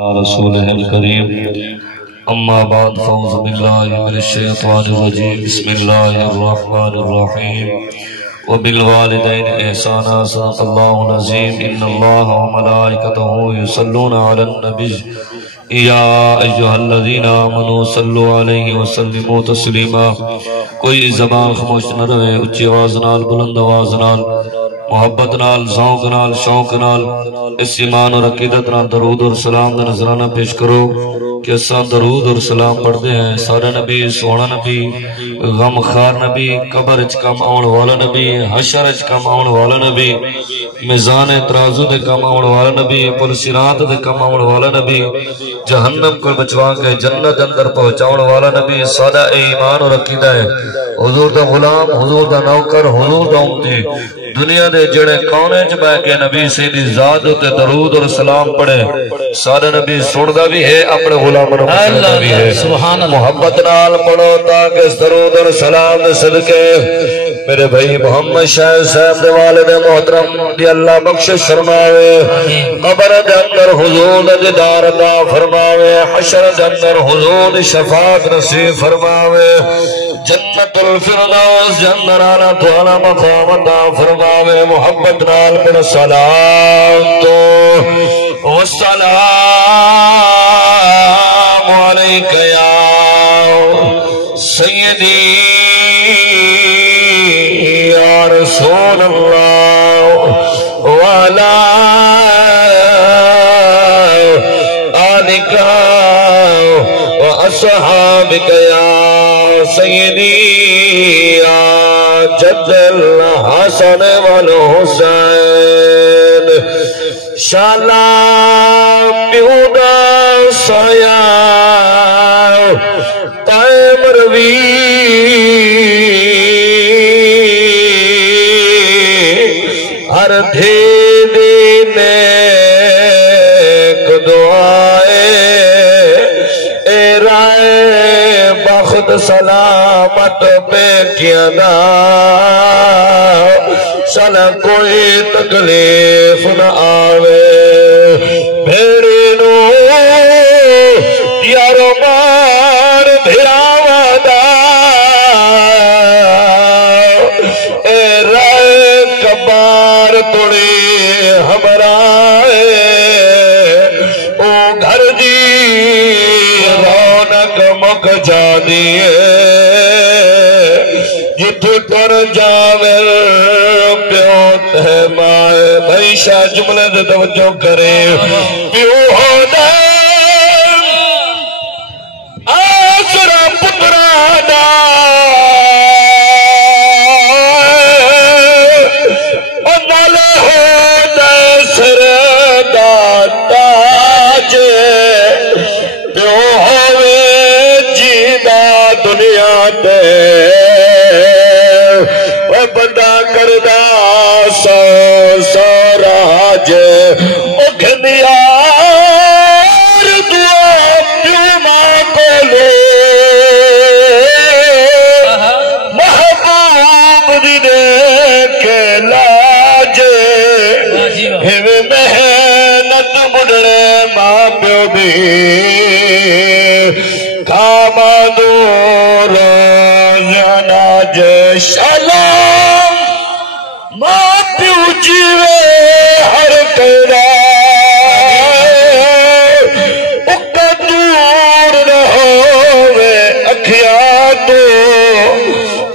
رسوله الكريم أما بعد فأعوذ بالله من الشيطان الرجيم بسم الله الرحمن الرحيم وبالوالدين إحسانا صدق الله العظيم إن الله وملائكته يصلون على النبي يا أيها الذين آمنوا صلوا عليه وسلموا تسليما کوئی زبان خاموش نہ رہے اچھی آواز نال بلند آواز نال محبت نال ذوق نال شوق نال اس ایمان اور عقیدت نال درود اور سلام دا نذرانہ پیش کرو کہ اساں درود اور سلام پڑھتے ہیں سارے نبی سونا نبی غم خار نبی قبر اچ کم آن والا نبی حشر اچ کم آن والا نبی میزان ترازو دے کم آن والا نبی پل صراط دے کم آن والا نبی جہنم کو بچوا کے جنت اندر پہنچاؤن والا نبی سادہ ایمان اور عقیدہ ہے حضور دا غلام حضور دا نوکر حضور دا امتی دنیا دے جڑے کونے چ بیٹھ کے نبی سیدھی ذات تے درود اور سلام پڑھے سارے نبی سندا بھی ہے اپنے غلاموں کو سندا بھی ہے محبت نال پڑھو تاکہ اس درود اور سلام دے صدقے میرے بھائی محمد شاہ صاحب دے والد محترم دی اللہ بخشش فرماوے قبر دے اندر حضور دا دیدار عطا فرماوے حشر دے اندر حضور دی شفاعت نصیب فرماوے جنت الفردوس جنت آنا تو آنا مقام عطا فرماوے محبت نال پر سلام تو والسلام علیک یا سیدی یا رسول اللہ وعلا آلک و اصحابک یا سیدی یا جد الحسن والحسین شالا پیودا سایا تائم روی ہر دھی نے دعائے اے رائے بخت سلامت پہ کیا نا سلا کوئی تکلیف نہ آوے بھیڑی نو یارو مار بھیراوا دا اے رائے کبار توڑی ہمرائے او گھر دی رونق مک جانیے جت پر جاوے پیوت ہے مائے بھائی شاہ جملے دے توجہ کرے پیو ہونا آسرا پترانا انال ہونا سردہ تاج پیو ہوئے جیدہ دنیا تے بندہ کردہ سو راج اکھنیا دعا پیوما کو لے محبوب دینے کے لاج ہمیں محنت بڑھے ماں پیو دی کاما دور زناج سلام ماں پیو جیوے ہر کرا اکا دور نہ ہووے اکھیا تو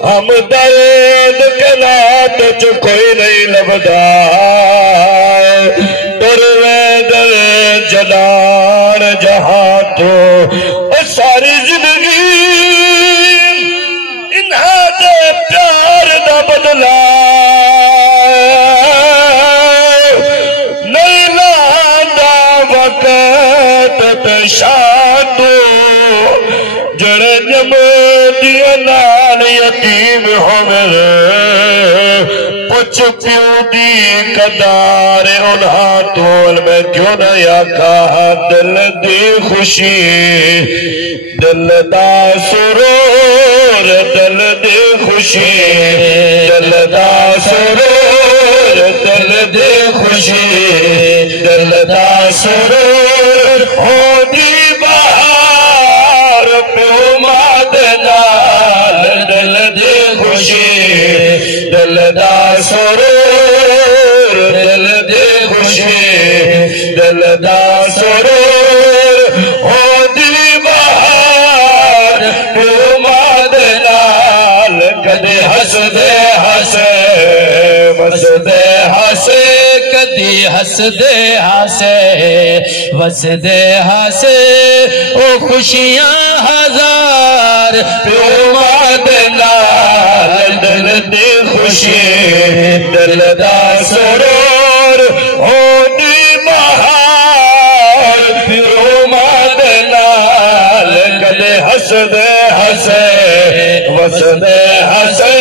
ہم درد کلات چو کوئی نہیں لبدا دروے در جلال جہاں تو ساری زندگی انہاں دے پیار دا بدلا شادو جڑے جمدی نال یتیم ہو میرے پچھ پیو دی قدار انہاں تول میں کیوں نہ یا کہا دل دی خوشی دل دا سرور دل دی خوشی دل دا سرور دل دی خوشی دل دا سرور دل دا سرور ہو دی بہار پیو ماں دے نال کدے ہس دے ہسے وس دے ہسے کدی ہس دے ہسے وس دے ہسے او خوشیاں ہزار پیو ماں دے نال دل دی خوشی دل دا سرور ہو دی بہار پیو ماں دے نال کدے ہس دے ہسے وس دے ہسے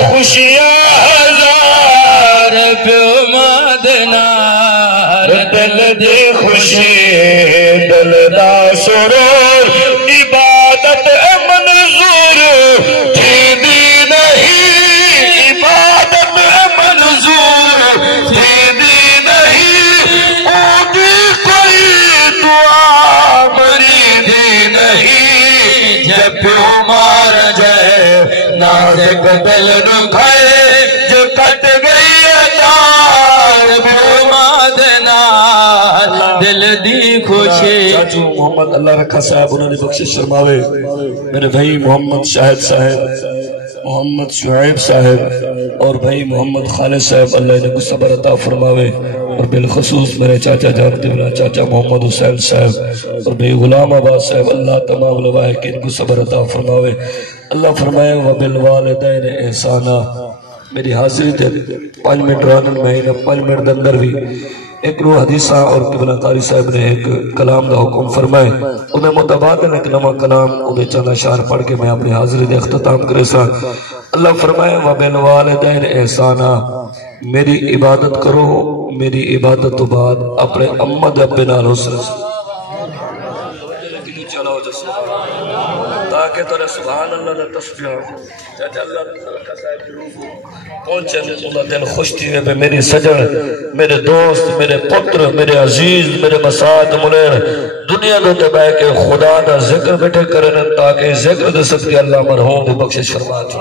خوشیاں ہزار پیو مادنار دل دی خوشی دل دا سرور عبادت منظور تھی دی نہیں عبادت منظور تھی دی نہیں اونی کوئی دعا بری دی نہیں جب پیو مار جائے نازک دل نو کھائے جو کٹ گئی دل دی خوشی چاچو محمد اللہ رکھا صاحب انہوں نے بخشش فرماوے میرے بھائی محمد شاہد صاحب محمد شعیب صاحب اور بھائی محمد خالد صاحب اللہ نے کچھ صبر عطا فرماوے اور بالخصوص میرے چاچا جانتے بنا چاچا محمد حسین صاحب اور بھائی غلام آباد صاحب اللہ تمام لواحقین کو صبر عطا فرماوے اللہ فرمائے وبالوالدین احسانا میری حاضری تھے 5 منٹ رانن مہینہ 5 منٹ دندر بھی ایک روح حدیثہ اور قبلہ قاری صاحب نے ایک کلام دا حکم فرمائے انہیں متبادل ایک نمہ کلام انہیں چند اشعار پڑھ کے میں اپنی حاضری دے اختتام کرے سا اللہ فرمائے وبالوالدین احسانا میری عبادت کرو میری عبادت تو بعد اپنے امد ابن الحسن تاکہ ترے سبحان اللہ نے تصفیہ چاچا اللہ رکھا صاحب کی روح پہنچے اللہ دل خوش تھی ہے میری سجن میرے دوست میرے پتر میرے عزیز میرے مساعد منیر دنیا دو تباہ کے خدا دا ذکر بیٹھے کرنے تاکہ ذکر دے سکتی اللہ مرحوم دی بخشش فرمات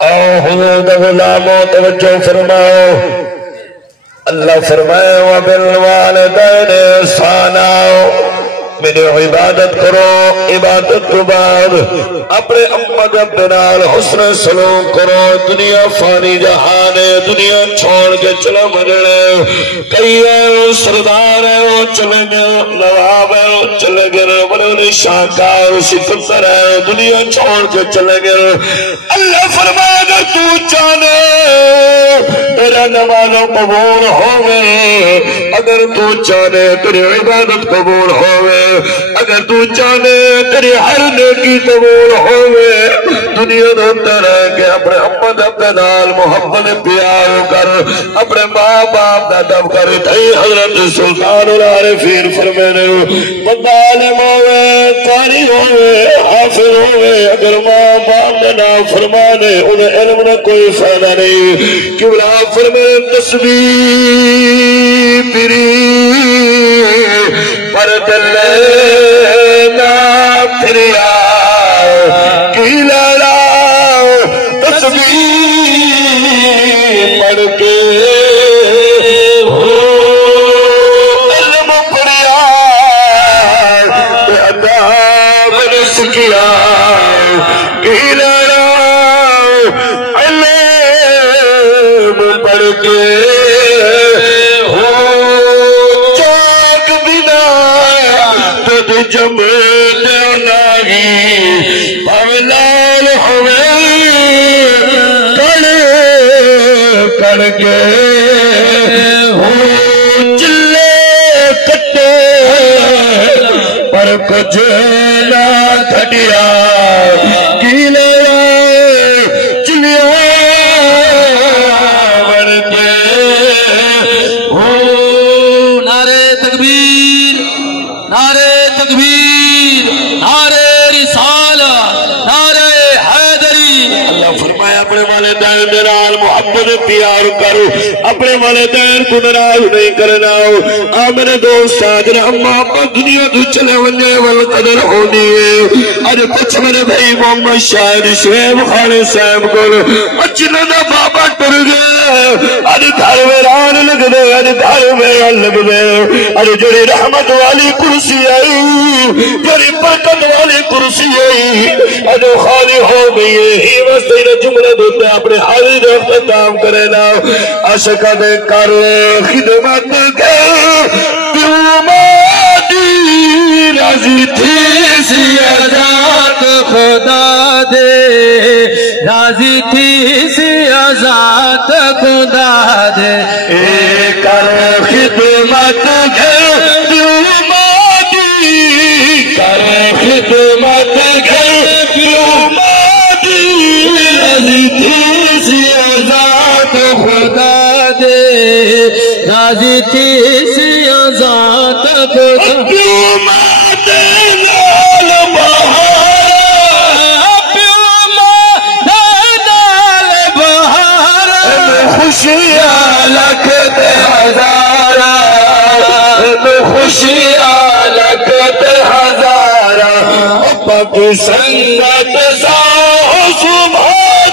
آؤ حضور دا غلاموں توجہ فرماؤ اللہ فرمائے وبالوالدین احسانا میری عبادت کرو عبادت تو بعد اپنے امد ابنال حسن سلوک کرو دنیا فانی جہان ہے دنیا چھوڑ کے چلا مجھڑے کئی ہے وہ سردار ہے وہ چلے گئے نواب ہے وہ چلے گئے بڑے انہیں شاہکار اسی فکر ہے دنیا چھوڑ کے چلے گئے اللہ فرمائے اگر تو چاہنے تیرا نمازوں قبول ہوئے اگر تو چاہنے تیری عبادت قبول ہوئے اگر تو چاہنے تیری ہر نیکی قبول ہوئے دنیا دھوتا رہ کے اپنے امد اپنے نال محبت پیار کر اپنے ماں باپ کا دب کر تھی حضرت سلطان العارفین فرمینے بندہ عالم ہوئے قاری ہوئے حافظ ہوئے اگر ماں باپ نے نہ فرمانے انہیں علم نہ کوئی فائدہ نہیں کیوں نہ فرمینے تسبیح پیری پر دل نا پھریا کی لڑا تسبیح پڑھ کے علم پڑھیا اداب رسکیا کی لڑا علم پڑھ کے جمل ناگی پولال ہوئے کڑ کے چلے کٹے پر کچھ نہ گھٹیا کی لڑا چلیا بڑھتے نعرے تکبیر نعرے تکبیر نعرے رسالہ نعرے حیدری اللہ فرمایا اپنے والدین والدین نال محبت پیار کرو اپنے والدین کو ناراض نہیں کرنا میرے دوست آج اما ابا دنیا تو چلے ونے والقدر ہونی ہے اج پچھ میرے بھائی محمد شاہد شعیب خان صاحب کو جنہاں دا بابا ٹر گیا اج گھر ویران لگ دے اج گھر ویران لگ دے اج جڑی رحمت والی کرسی آئی جڑی برکت والی کرسی آئی اج خالی ہو گئی ہے ہی واسطے جملے دیتے اپنے حاضر اختتام کرے نا عاشقاں دے کر خدمت کے راضی تھی سی آزاد خدا دے راضی تھی سی آزاد خدا دے کر خدمت گھر کر خدمت گھر راضی تھی سی آزاد خدا دے راضی تھی سی آزاد خدا خوشیاں لکھتے ہزارہ خوشیاں لکھتے ہزارہ پاک سنگت صبح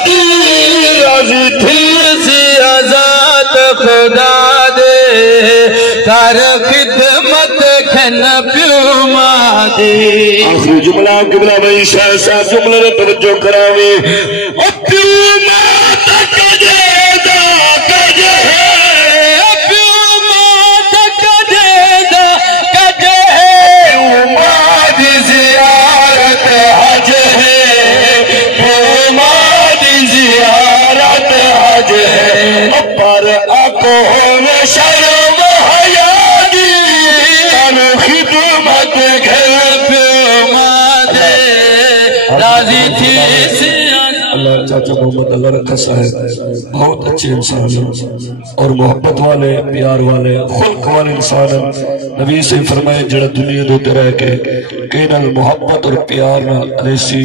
دی راضی تھی سی آزاد خدا دے کر خدمت کھن پیو ماں دے آخری جملہ قبلہ بھائی شاہ صاحب جملہ نے توجہ کراوے پیو ماں تک چاچا محمد اللہ رکھا صاحب بہت اچھے انسان ہیں اور محبت والے پیار والے خلق والے انسان ہیں نبی سے فرمائے جڑا دنیا دوتے رہ کے کہیں نہ محبت اور پیار نہ ریسی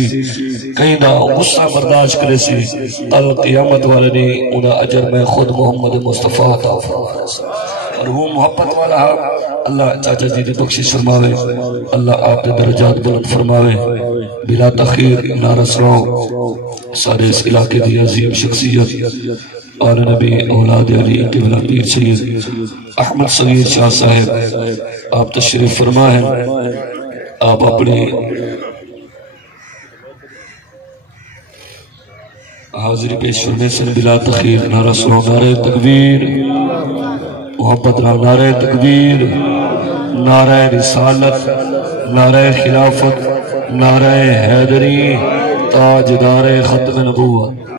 کہیں نہ غصہ برداشت کرے سی قیامت والے نے انہا اجر میں خود محمد مصطفیٰ عطا فرمائے اور وہ محبت والا اللہ چاچا جی دی بخشش فرماوے اللہ آپ دے درجات بلند فرماوے بلا تخیر نعرہ سراؤ سارے اس علاقے دی عظیم شخصیت اور نبی اولاد علی قبلہ پیر سید احمد صغیر شاہ صاحب آپ تشریف فرمائے آپ اپنی حاضری پیش فرمے سے بلا تخیر نعرہ سراؤ نعرہ تکبیر محبت نعرہ تکبیر نعرہ رسالت نعرہ خلافت نعرہ حیدری تاجدار ختم نبوت